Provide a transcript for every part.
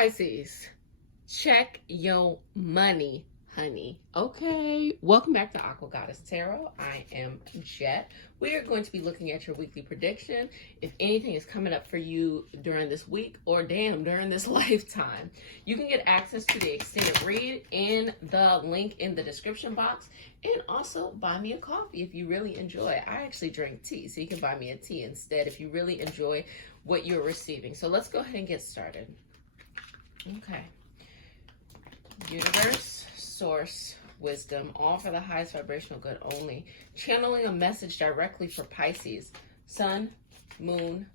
Pisces, check your money, honey. Okay, welcome back to Aqua Goddess Tarot. I am Jet. We are going to be looking at your weekly prediction. If anything is coming up for you during this week or during this lifetime, you can get access to the extended read in the link in the description box, and also buy me a coffee if you really enjoy it. I actually drink tea, so you can buy me a tea instead if you really enjoy what you're receiving. So let's go ahead and get started. Okay. Universe, source, wisdom, all for the highest vibrational good only. Channeling a message directly for Pisces, sun, moon,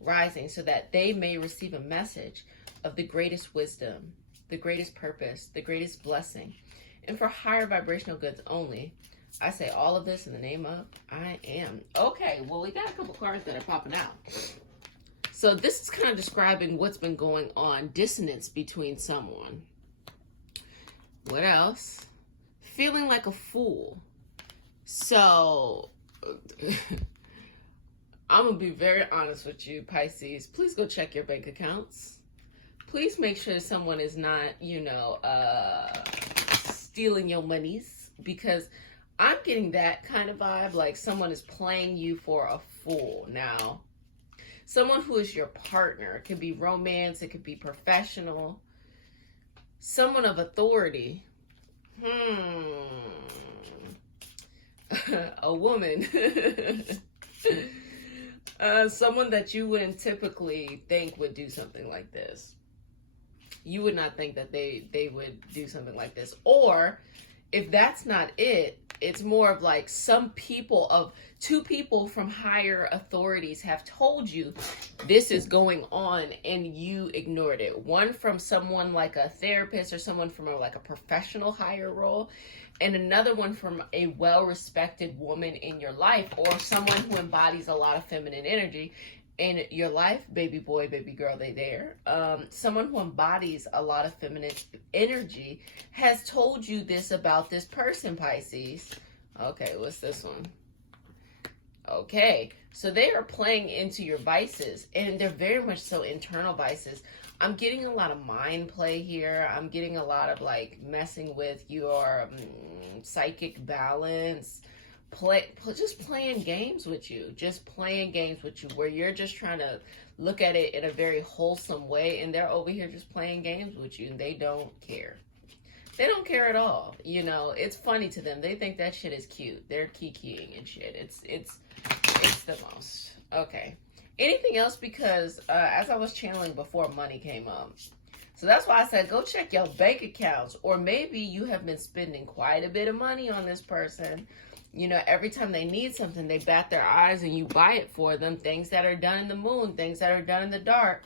rising, so that they may receive a message of the greatest wisdom, the greatest purpose, the greatest blessing. And for higher vibrational goods only, I say all of this in the name of I am. Okay, well, we got a couple cards that are popping out. So this is kind of describing what's been going on, dissonance between someone. What else? Feeling like a fool. So I'm going to be very honest with you, Pisces. Please go check your bank accounts. Please make sure someone is not, stealing your monies, because I'm getting that kind of vibe, like someone is playing you for a fool. Now, someone who is your partner, it could be romance, it could be professional, someone of authority. A woman. Someone that you wouldn't typically think would do something like this. You would not think that they would do something like this. Or if that's not it, it's more of like two people from higher authorities have told you this is going on and you ignored it. One from someone like a therapist or someone from a professional higher role, and another one from a well-respected woman in your life, or someone who embodies a lot of feminine energy in your life. Baby boy, baby girl, they there. Someone who embodies a lot of feminine energy has told you this about this person, Pisces. Okay, what's this one? Okay, so they are playing into your vices, and they're very much so internal vices. I'm getting a lot of mind play here. I'm getting a lot of messing with your psychic balance. Just playing games with you, where you're just trying to look at it in a very wholesome way, and they're over here just playing games with you, and they don't care. They don't care at all. It's funny to them. They think that shit is cute. They're kikiing and shit. It's the most. Okay. Anything else? Because as I was channeling before, money came up. So that's why I said go check your bank accounts, or maybe you have been spending quite a bit of money on this person. Every time they need something, they bat their eyes and you buy it for them. Things that are done in the moon, things that are done in the dark.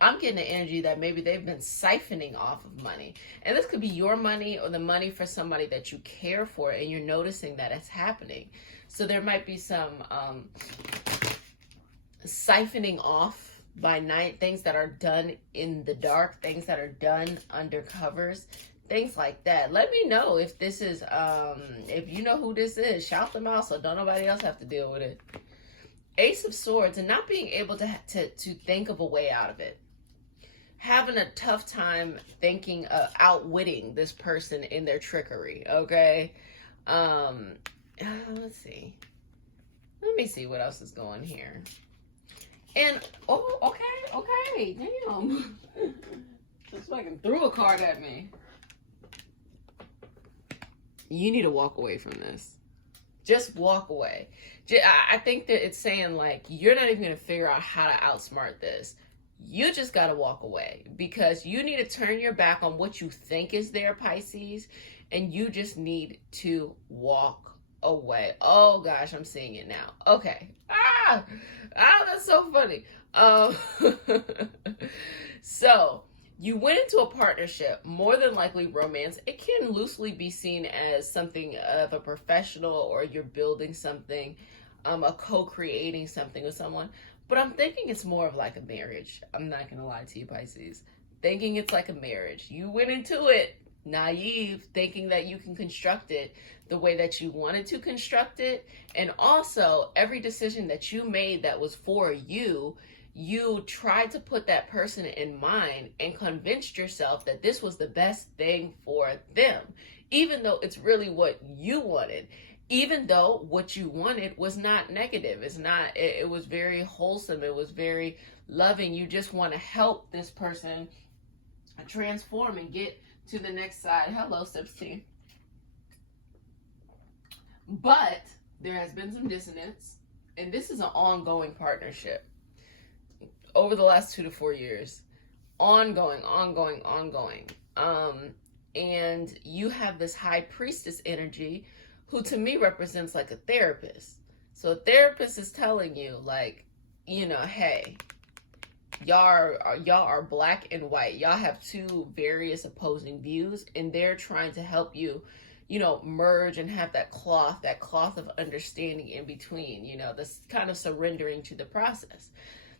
I'm getting the energy that maybe they've been siphoning off of money. And this could be your money or the money for somebody that you care for, and you're noticing that it's happening. So there might be some siphoning off by night, things that are done in the dark, things that are done under covers. Things like that. Let me know if this is, if you know who this is. Shout them out so don't nobody else have to deal with it. Ace of Swords, and not being able to think of a way out of it. Having a tough time thinking, outwitting this person in their trickery, okay? Let's see. Let me see what else is going here. And, okay, damn. Just fucking threw a card at me. You need to walk away from this. Just walk away. I think that it's saying you're not even going to figure out how to outsmart this. You just got to walk away, because you need to turn your back on what you think is there, Pisces, and you just need to walk away. Oh gosh, I'm seeing it now. Okay. That's so funny. So you went into a partnership, more than likely romance. It can loosely be seen as something of a professional, or you're building something, a co-creating something with someone. But I'm thinking it's more of like a marriage. I'm not going to lie to you, Pisces. Thinking it's like a marriage. You went into it naive, thinking that you can construct it the way that you wanted to construct it. And also, every decision that you made that was for you, you tried to put that person in mind and convinced yourself that this was the best thing for them, even though it's really what you wanted, even though what you wanted was not negative. It was very wholesome. It was very loving. You just want to help this person transform and get to the next side. Hello, Sipsy. But there has been some dissonance, and this is an ongoing partnership over the last 2 to 4 years. Ongoing. And you have this high priestess energy who to me represents like a therapist. So a therapist is telling you, like, you know, hey, y'all are black and white. Y'all have two various opposing views, and they're trying to help you, you know, merge and have that cloth of understanding in between, you know, this kind of surrendering to the process.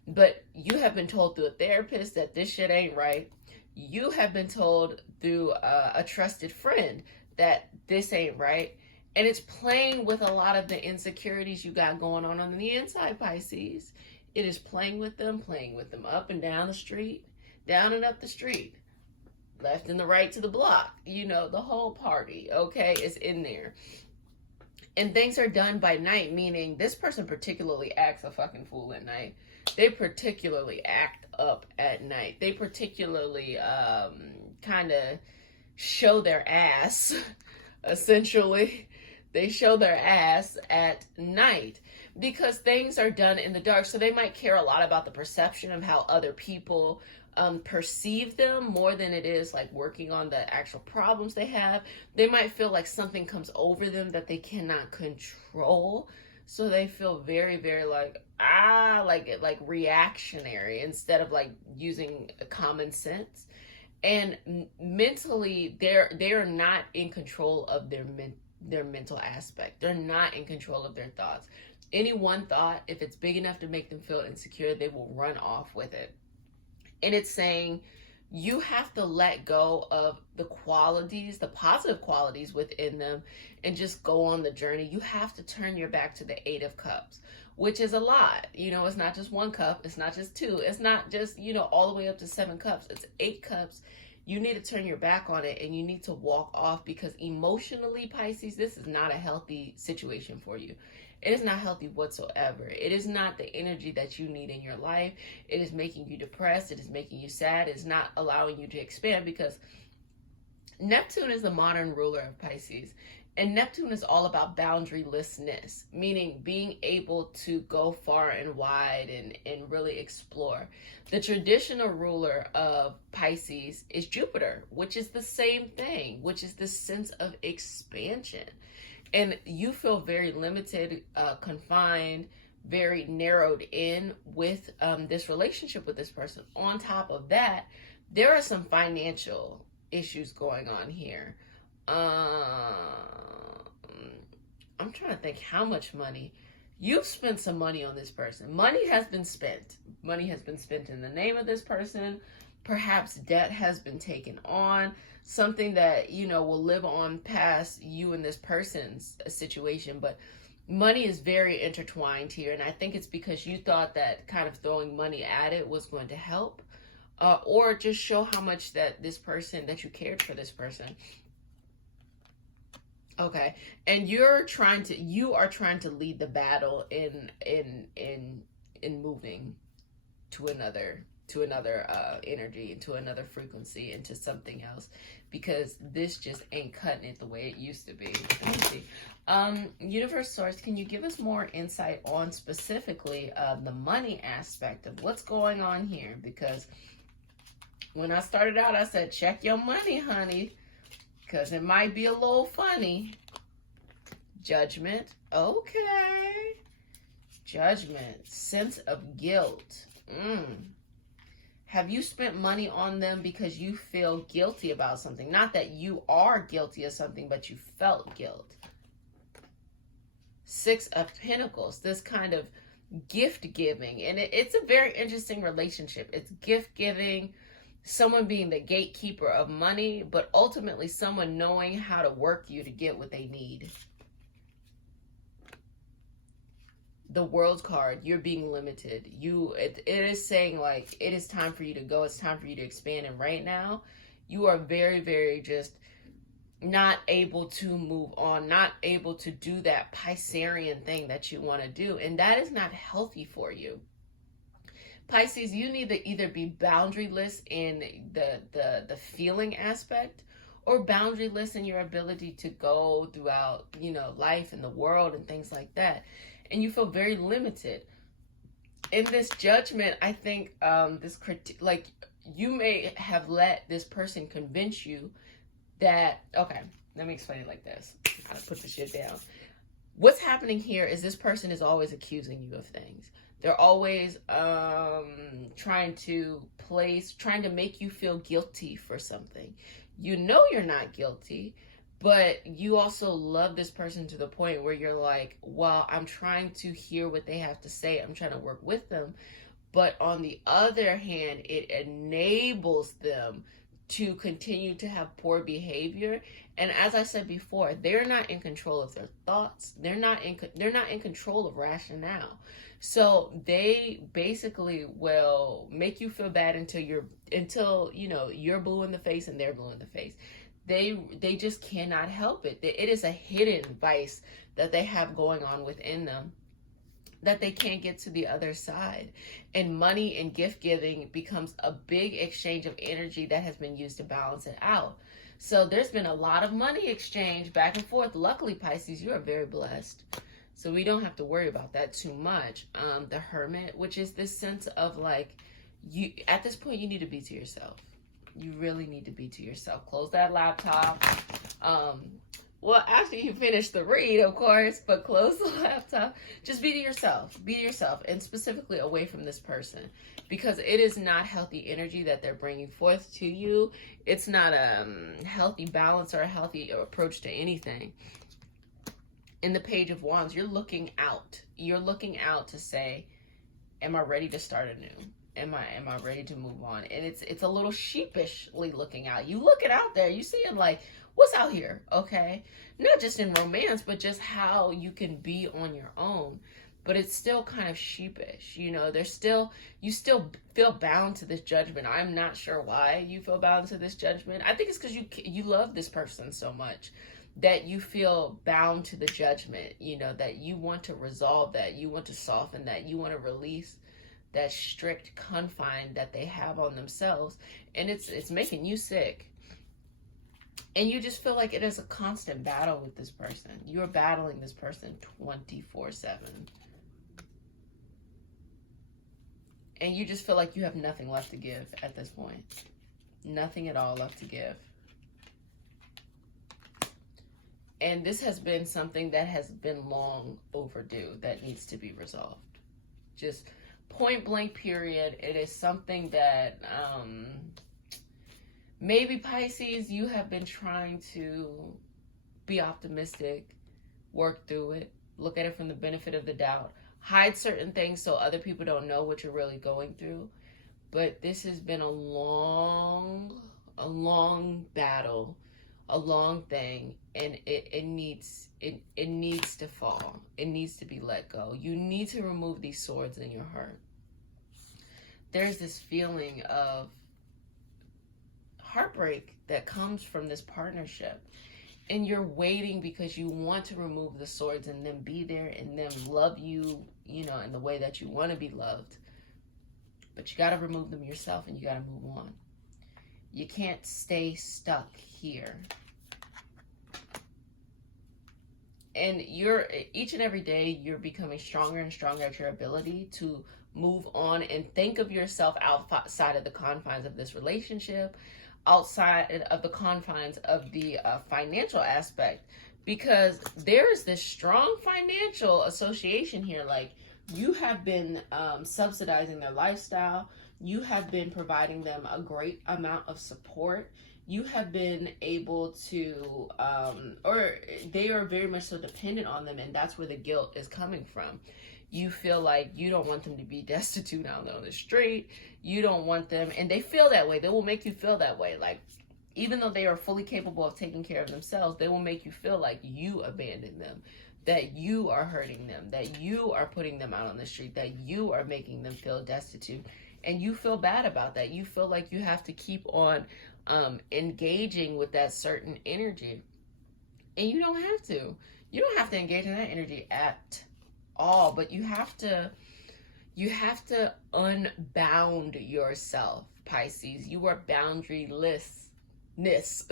But you have been told through a therapist that this shit ain't right. You have been told through a trusted friend that this ain't right. And it's playing with a lot of the insecurities you got going on the inside, Pisces. It is playing with them up and down the street, down and up the street, left and the right to the block. You know, the whole party, okay, is in there. And things are done by night, meaning this person particularly acts a fucking fool at night. They particularly act up at night. They particularly kind of show their ass, essentially. They show their ass at night because things are done in the dark. So they might care a lot about the perception of how other people perceive them more than it is like working on the actual problems they have. They might feel like something comes over them that they cannot control. So they feel very, very like reactionary instead of like using common sense. And mentally, they are not in control of their mental aspect. They're not in control of their thoughts. Any one thought, if it's big enough to make them feel insecure, they will run off with it. And it's saying you have to let go of the qualities, the positive qualities within them, and just go on the journey. You have to turn your back to the 8 of Cups, which is a lot. You know, it's not just 1 cup. It's not just 2. It's not just, you know, all the way up to 7 cups. It's 8 cups. You need to turn your back on it and you need to walk off because emotionally, Pisces, this is not a healthy situation for you. It is not healthy whatsoever. It is not the energy that you need in your life. It is making you depressed. It is making you sad. It's not allowing you to expand because Neptune is the modern ruler of Pisces. And Neptune is all about boundarylessness, meaning being able to go far and wide and really explore. The traditional ruler of Pisces is Jupiter, which is the same thing, which is the sense of expansion. And you feel very limited, confined, very narrowed in with this relationship with this person. On top of that, there are some financial issues going on here. I'm trying to think how much money. You've spent some money on this person. Money has been spent. Money has been spent in the name of this person. Perhaps debt has been taken on. Something that, you know, will live on past you and this person's situation. But money is very intertwined here. And I think it's because you thought that kind of throwing money at it was going to help. Or just show how much that this person, that you cared for this person. Okay, and you are trying to lead the battle in moving to another energy, into another frequency, into something else, because this just ain't cutting it the way it used to be. Let me see. Universe Source, can you give us more insight on specifically the money aspect of what's going on here? Because when I started out, I said, check your money, honey, because it might be a little funny. Judgment. Okay. Judgment. Sense of guilt. Have you spent money on them because you feel guilty about something? Not that you are guilty of something, but you felt guilt. 6 of Pentacles. This kind of gift giving. And it's a very interesting relationship. It's gift giving. Someone being the gatekeeper of money, but ultimately someone knowing how to work you to get what they need. the World's card, you're being limited. It is saying like it is time for you to go. It's time for you to expand. And right now, you are very, very just not able to move on, not able to do that Piscean thing that you want to do. And that is not healthy for you. Pisces, you need to either be boundaryless in the feeling aspect, or boundaryless in your ability to go throughout, life and the world and things like that. And you feel very limited. In this judgment, I think you may have let this person convince you that, okay, let me explain it like this. I'm gonna put the shit down. What's happening here is this person is always accusing you of things. They're always trying to make you feel guilty for something. You know you're not guilty, but you also love this person to the point where you're like, well, I'm trying to hear what they have to say. I'm trying to work with them. But on the other hand, it enables them to continue to have poor behavior. And as I said before, they're not in control of their thoughts. They're not in control of rationale. So they basically will make you feel bad until you're blue in the face and they're blue in the face. They just cannot help it. It is a hidden vice that they have going on within them that they can't get to the other side. And money and gift giving becomes a big exchange of energy that has been used to balance it out. So there's been a lot of money exchange back and forth. Luckily, Pisces, you are very blessed. So we don't have to worry about that too much. The Hermit, which is this sense of like, you at this point, you need to be to yourself. You really need to be to yourself. Close that laptop. Well, after you finish the read, of course, but close the laptop. Just be to yourself. Be to yourself, and specifically away from this person, because it is not healthy energy that they're bringing forth to you. It's not a healthy balance or a healthy approach to anything. In the Page of Wands, you're looking out. You're looking out to say, am I ready to start anew? Am I ready to move on? And it's a little sheepishly looking out. You look it out there, you see it like, what's out here, okay? Not just in romance, but just how you can be on your own. But it's still kind of sheepish, you still feel bound to this judgment. I'm not sure why you feel bound to this judgment. I think it's because you love this person so much that you feel bound to the judgment, that you want to resolve that, you want to soften that, you want to release that strict confine that they have on themselves, and it's making you sick. And you just feel like it is a constant battle with this person. You're battling this person 24/7. And you just feel like you have nothing left to give at this point. Nothing at all left to give. And this has been something that has been long overdue that needs to be resolved. Just point blank period. It is something that maybe Pisces, you have been trying to be optimistic, work through it, look at it from the benefit of the doubt, hide certain things so other people don't know what you're really going through. But this has been a long battle, a long thing, and it needs to fall. It needs to be let go. You need to remove these swords in your heart. There's this feeling of heartbreak that comes from this partnership, and you're waiting because you want to remove the swords and then be there and them love you, in the way that you want to be loved. But you got to remove them yourself, and you got to move on. You can't stay stuck here. And each and every day, you're becoming stronger and stronger at your ability to move on and think of yourself outside of the confines of this relationship, outside of the confines of the financial aspect, because there's this strong financial association here. Like, you have been subsidizing their lifestyle. You have been providing them a great amount of support. You have been able to, or they are very much so dependent on them, and that's where the guilt is coming from. You feel like you don't want them to be destitute out on the street. You don't want them, and they feel that way. They will make you feel that way. Like, even though they are fully capable of taking care of themselves, they will make you feel like you abandoned them. that you are hurting them, that you are putting them out on the street, that you are making them feel destitute. And you feel bad about that. You feel like you have to keep on engaging with that certain energy. And you don't have to. You don't have to engage in that energy at all, but you have to unbound yourself, Pisces. You are boundarylessness.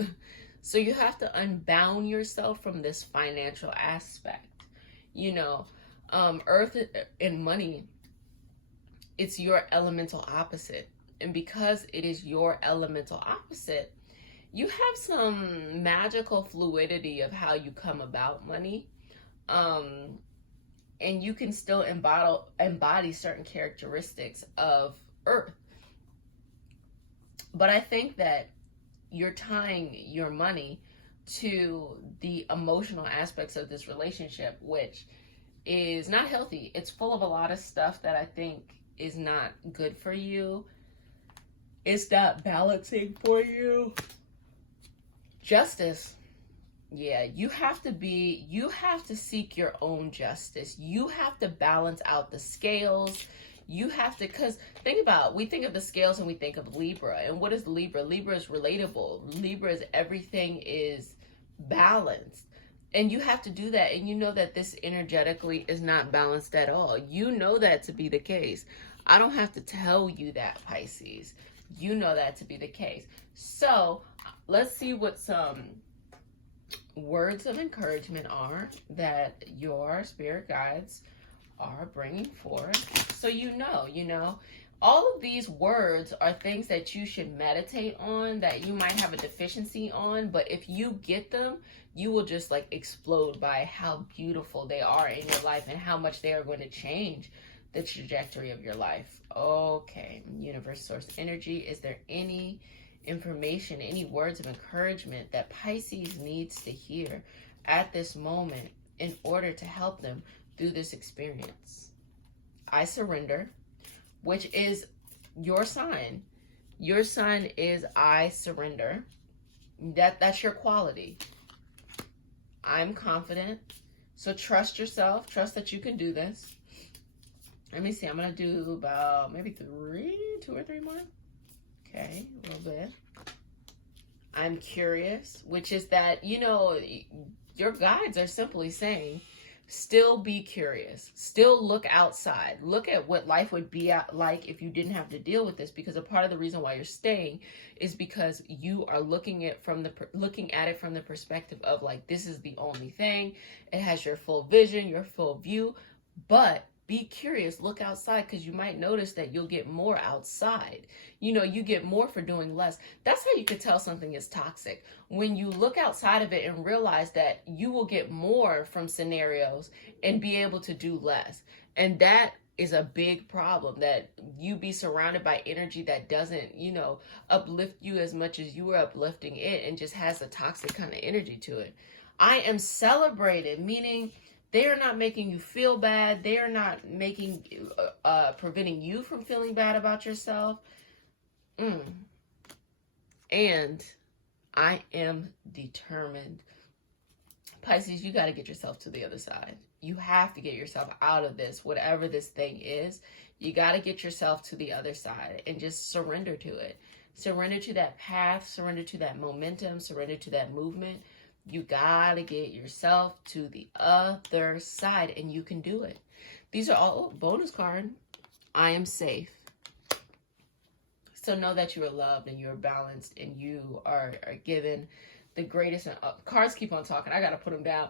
So you have to unbound yourself from this financial aspect. You know, earth and money, it's your elemental opposite. And because it is your elemental opposite, you have some magical fluidity of how you come about money. And you can still embody certain characteristics of earth. But I think that you're tying your money to the emotional aspects of this relationship, which is not healthy. It's full of a lot of stuff that I think is not good for you. It's not balancing for you. Justice. Yeah, you have to seek your own justice. You have to balance out the scales. You have to, because we think of the scales and we think of Libra. And what is Libra? Libra is relatable. Libra is everything is balanced. And you have to do that. And you know that this energetically is not balanced at all. You know that to be the case. I don't have to tell you that, Pisces. You know that to be the case. So let's see what some words of encouragement are that your spirit guides are bringing forth. So you know, all of these words are things that you should meditate on, that you might have a deficiency on, but if you get them, you will just like explode by how beautiful they are in your life and how much they are going to change the trajectory of your life. Okay, universe, source, energy, is there any information, any words of encouragement that Pisces needs to hear at this moment in order to help them through this experience? I surrender, which is your sign. Your sign is I surrender. That's your quality. I'm confident. So trust yourself. Trust that you can do this. Let me see. I'm going to do about maybe 2 or 3 more. Okay, a little bit. I'm curious, which is that, you know, your guides are simply saying, still be curious. Still look outside. Look at what life would be like if you didn't have to deal with this, because a part of the reason why you're staying is because you are looking at it from the perspective of like, this is the only thing. It has your full vision, your full view, but be curious, look outside, because you might notice that you'll get more outside. You know, you get more for doing less. That's how you could tell something is toxic. When you look outside of it and realize that you will get more from scenarios and be able to do less. And that is a big problem, that you be surrounded by energy that doesn't, you know, uplift you as much as you are uplifting it, and just has a toxic kind of energy to it. I am celebrated, meaning they are not making you feel bad. They are not making, preventing you from feeling bad about yourself. And I am determined. Pisces, you got to get yourself to the other side. You have to get yourself out of this, whatever this thing is. You got to get yourself to the other side and just surrender to it. Surrender to that path, surrender to that momentum, surrender to that movement. You gotta get yourself to the other side, and you can do it. These are all bonus card. I am safe. So know that you are loved and you are balanced and you are given the greatest. Cards keep on talking. I gotta put them down.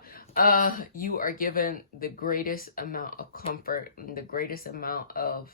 You are given the greatest amount of comfort and the greatest amount of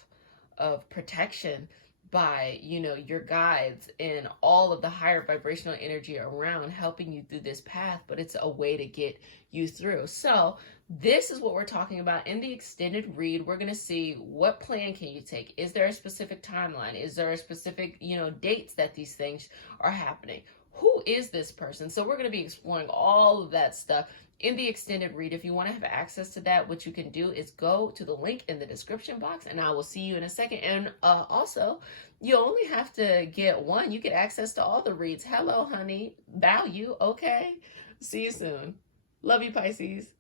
protection by, you know, your guides and all of the higher vibrational energy around, helping you through this path, but it's a way to get you through. So this is what we're talking about in the extended read. We're going to see what plan can you take. Is there a specific timeline? Is there a specific, you know, dates that these things are happening? Who is this person? So we're going to be exploring all of that stuff in the extended read. If you want to have access to that, what you can do is go to the link in the description box, and I will see you in a second. And also, you only have to get one. You get access to all the reads. Hello, honey. Value. Okay. See you soon. Love you, Pisces.